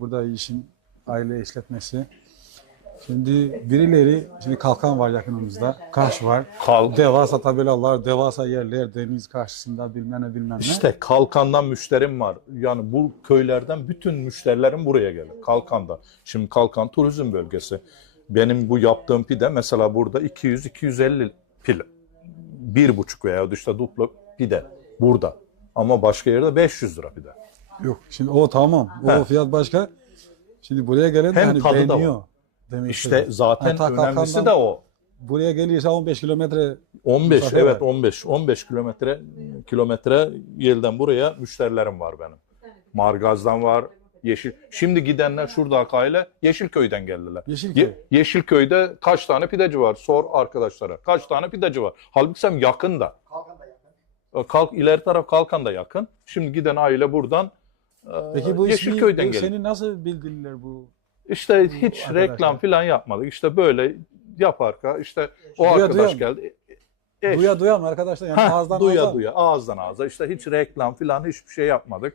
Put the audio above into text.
Burada işin aile işletmesi. Şimdi birileri, şimdi kalkan var yakınımızda, Kaş var. Kalk. Devasa tabelalar, devasa yerler, deniz karşısında bilmem ne bilmem ne. İşte Kalkan'dan müşterim var. Yani bu köylerden bütün müşterilerim buraya gelir. Kalkan'da. Şimdi Kalkan turizm bölgesi. Benim bu yaptığım pide mesela burada 200-250 pide. Bir buçuk veya işte duplo pide burada. Ama başka yerde 500 lira pide. Yok, şimdi o tamam, o He. fiyat başka. Şimdi buraya gelen Hem hani tadı da beğeniyor. Demek İşte zaten Hatta önemlisi Kalkan'dan de o. Buraya gelirse 15 kilometre 15 Mesafe evet var. 15 15 kilometre kilometre yerden buraya müşterilerim var benim. Margaz'dan var. Yeşil. Şimdi gidenler şurada aile Yeşilköy'den geldiler. Yeşilköy. Ye- Yeşilköy'de kaç tane pideci var? Sor arkadaşlara. Kaç tane pideci var? Halbuki sen yakın da. E, Kalk ileri taraf Kalkan da yakın. Şimdi giden aile buradan Peki bu ismi, Yeşilköy'den bu geliyor. seni nasıl bildiler bu? İşte hiç arkadaşlar. reklam falan yapmadık. İşte böyle yaparka işte o Duya arkadaş duya geldi. Eş. Duya duya mı arkadaşlar? Yani Heh, ağızdan duya ağza. duya ağızdan ağza işte hiç reklam falan hiçbir şey yapmadık.